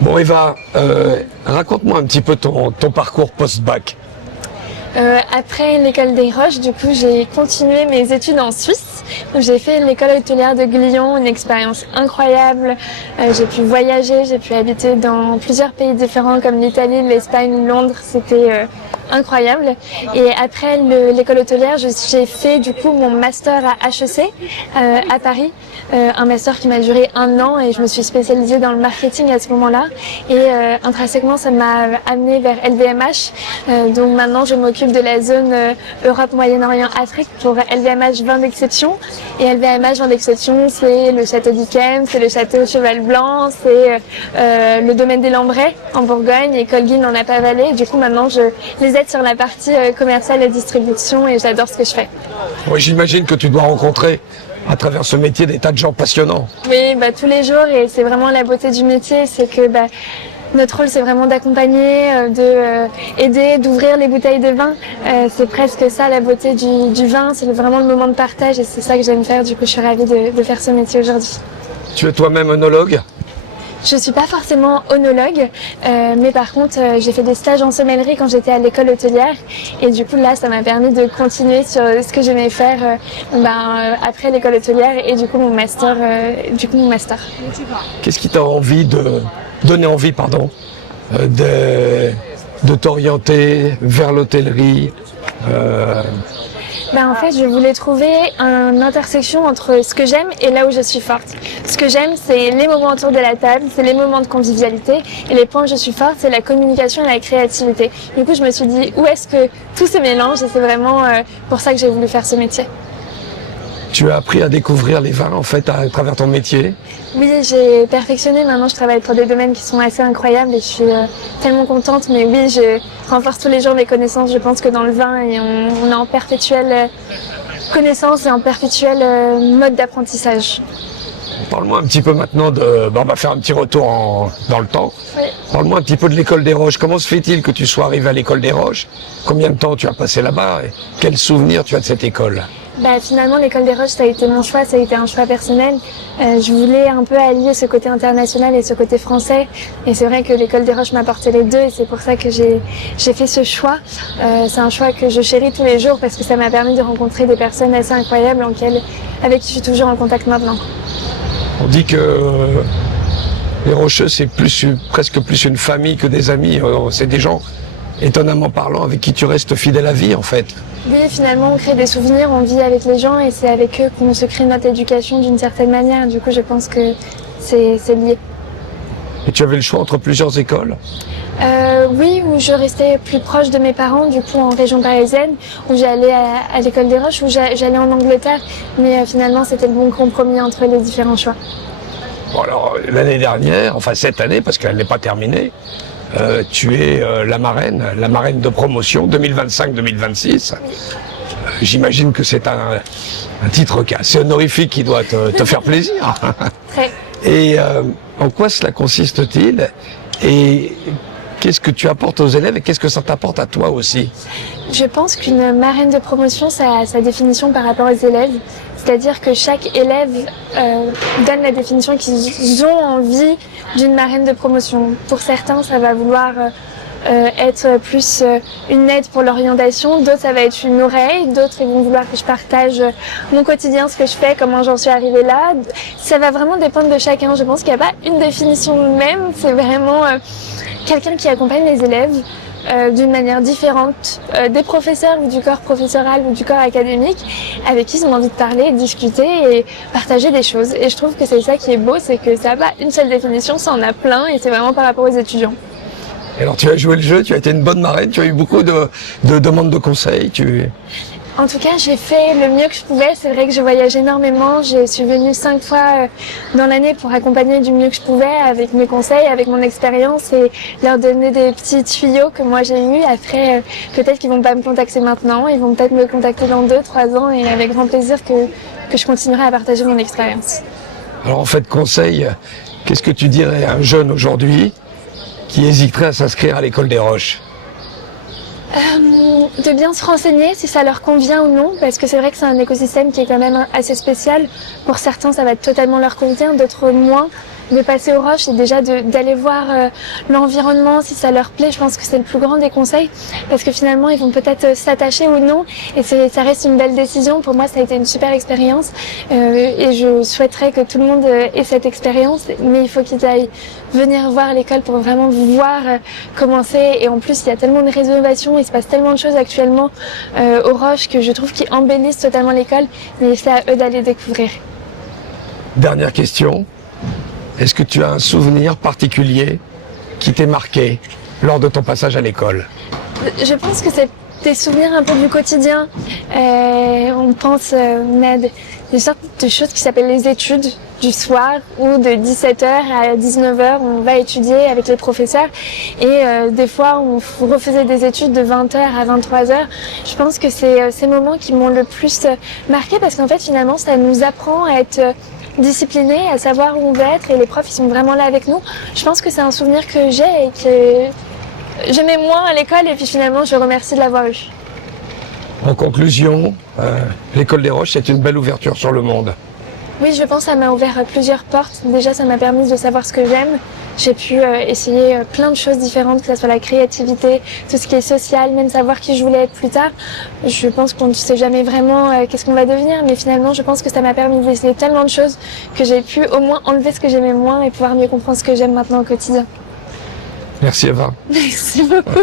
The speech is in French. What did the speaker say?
Bon Eva, raconte-moi un petit peu ton parcours post-bac. Après l'école des Roches, du coup, j'ai continué mes études en Suisse. Donc, j'ai fait l'école hôtelière de Glion, une expérience incroyable. J'ai pu voyager, j'ai pu habiter dans plusieurs pays différents comme l'Italie, l'Espagne, Londres. C'était incroyable. Et après l'école hôtelière, j'ai fait du coup mon master à HEC à Paris. Un master qui m'a duré 1 an et je me suis spécialisée dans le marketing à ce moment-là. Et intrinsèquement, ça m'a amenée vers LVMH. Donc maintenant, je m'occupe de la zone Europe, Moyen-Orient, Afrique pour LVMH 20 d'exception. Et LVMH 20 d'exception, c'est le château d'Yquem, c'est le château Cheval Blanc, c'est le domaine des Lambrais en Bourgogne et Colguin en Napa-Vallée. Du coup, maintenant, je les aide sur la partie commerciale et distribution et j'adore ce que je fais. Oui, j'imagine que tu dois rencontrer à travers ce métier des tas de gens passionnants. Oui, tous les jours, et c'est vraiment la beauté du métier, c'est que notre rôle, c'est vraiment d'accompagner, aider, d'ouvrir les bouteilles de vin. C'est presque ça la beauté du vin, c'est vraiment le moment de partage et c'est ça que j'aime faire. Du coup, je suis ravie de faire ce métier aujourd'hui. Tu es toi-même œnologue ? Je suis pas forcément œnologue, mais par contre, j'ai fait des stages en sommellerie quand j'étais à l'école hôtelière. Et du coup, là, ça m'a permis de continuer sur ce que j'aimais faire après l'école hôtelière et du coup, mon master. Qu'est-ce qui t'a donné envie, de t'orienter vers l'hôtellerie En fait, je voulais trouver une intersection entre ce que j'aime et là où je suis forte. Ce que j'aime, c'est les moments autour de la table, c'est les moments de convivialité. Et les points où je suis forte, c'est la communication et la créativité. Du coup, je me suis dit, où est-ce que tout se mélange? Et c'est vraiment pour ça que j'ai voulu faire ce métier. Tu as appris à découvrir les vins, en fait, à travers ton métier? Oui, j'ai perfectionné. Maintenant, je travaille pour des domaines qui sont assez incroyables et je suis tellement contente. Mais oui, je renforce tous les jours mes connaissances. Je pense que dans le vin, et on est en perpétuelle connaissance et en perpétuel mode d'apprentissage. Parle-moi un petit peu maintenant on va faire un petit retour dans le temps. Oui. Parle-moi un petit peu de l'école des Roches. Comment se fait-il que tu sois arrivé à l'école des Roches? Combien de temps tu as passé là-bas? Et quels souvenirs tu as de cette école? Finalement, l'école des Roches, ça a été mon choix, ça a été un choix personnel. Je voulais un peu allier ce côté international et ce côté français. Et c'est vrai que l'école des Roches m'apportait les deux et c'est pour ça que j'ai fait ce choix. C'est un choix que je chéris tous les jours parce que ça m'a permis de rencontrer des personnes assez incroyables avec qui je suis toujours en contact maintenant. On dit que les Rocheux, c'est presque plus une famille que des amis. C'est des gens, étonnamment parlant, avec qui tu restes fidèle à vie, en fait. Oui, finalement, on crée des souvenirs, on vit avec les gens et c'est avec eux qu'on se crée notre éducation d'une certaine manière. Du coup, je pense que c'est lié. Et tu avais le choix entre plusieurs écoles? Oui, où je restais plus proche de mes parents, du coup en région parisienne, où j'allais à l'école des Roches, où j'allais en Angleterre. Mais finalement, c'était le bon compromis entre les différents choix. Bon, alors, l'année dernière, enfin cette année, parce qu'elle n'est pas terminée, tu es la marraine de promotion 2025-2026. J'imagine que c'est un titre qui est assez honorifique, qui doit te faire plaisir. Très. Et en quoi cela consiste-t-il? Et qu'est-ce que tu apportes aux élèves et qu'est-ce que ça t'apporte à toi aussi? Je pense qu'une marraine de promotion, ça a sa définition par rapport aux élèves. C'est-à-dire que chaque élève donne la définition qu'ils ont envie d'une marraine de promotion. Pour certains, ça va vouloir être plus une aide pour l'orientation, d'autres ça va être une oreille, d'autres ils vont vouloir que je partage mon quotidien, ce que je fais, comment j'en suis arrivée là. Ça va vraiment dépendre de chacun. Je pense qu'il n'y a pas une définition même, c'est vraiment quelqu'un qui accompagne les élèves d'une manière différente des professeurs ou du corps professoral ou du corps académique avec qui ils ont envie de parler, de discuter et partager des choses. Et je trouve que c'est ça qui est beau, c'est que ça n'a pas une seule définition, ça en a plein et c'est vraiment par rapport aux étudiants. Alors tu as joué le jeu, tu as été une bonne marraine, tu as eu beaucoup de demandes de conseils. En tout cas, j'ai fait le mieux que je pouvais. C'est vrai que je voyage énormément. Je suis venue 5 fois dans l'année pour accompagner du mieux que je pouvais avec mes conseils, avec mon expérience et leur donner des petits tuyaux que moi j'ai eus. Après, peut-être qu'ils vont pas me contacter maintenant. Ils vont peut-être me contacter dans 2-3 ans et avec grand plaisir que je continuerai à partager mon expérience. Alors en fait, conseil, qu'est-ce que tu dirais à un jeune aujourd'hui qui hésiterait à s'inscrire à l'école des Roches? De bien se renseigner si ça leur convient ou non, parce que c'est vrai que c'est un écosystème qui est quand même assez spécial. Pour certains, ça va totalement leur convenir, d'autres moins. de passer aux Roches et déjà d'aller voir l'environnement, si ça leur plaît. Je pense que c'est le plus grand des conseils parce que finalement ils vont peut-être s'attacher ou non et ça reste une belle décision. Pour moi ça a été une super expérience et je souhaiterais que tout le monde ait cette expérience, mais il faut qu'ils aillent venir voir l'école pour vraiment voir comment c'est. Et en plus il y a tellement de rénovations, il se passe tellement de choses actuellement aux Roches que je trouve qu'ils embellissent totalement l'école, mais c'est à eux d'aller découvrir. Dernière question. Est-ce que tu as un souvenir particulier qui t'est marqué lors de ton passage à l'école? Je pense que c'est des souvenirs un peu du quotidien. On pense on a des sortes de choses qui s'appellent les études du soir où de 17h à 19h on va étudier avec les professeurs et des fois on refaisait des études de 20h à 23h. Je pense que c'est ces moments qui m'ont le plus marqué parce qu'en fait finalement ça nous apprend à être disciplinés, à savoir où on veut être et les profs ils sont vraiment là avec nous. Je pense que c'est un souvenir que j'ai et que j'aimais moins à l'école et puis finalement je remercie de l'avoir eu. En conclusion, l'école des Roches c'est une belle ouverture sur le monde. Oui, je pense que ça m'a ouvert plusieurs portes. Déjà, ça m'a permis de savoir ce que j'aime. J'ai pu essayer plein de choses différentes, que ce soit la créativité, tout ce qui est social, même savoir qui je voulais être plus tard. Je pense qu'on ne sait jamais vraiment qu'est-ce qu'on va devenir, mais finalement, je pense que ça m'a permis d'essayer tellement de choses que j'ai pu au moins enlever ce que j'aimais moins et pouvoir mieux comprendre ce que j'aime maintenant au quotidien. Merci Eva. Merci beaucoup.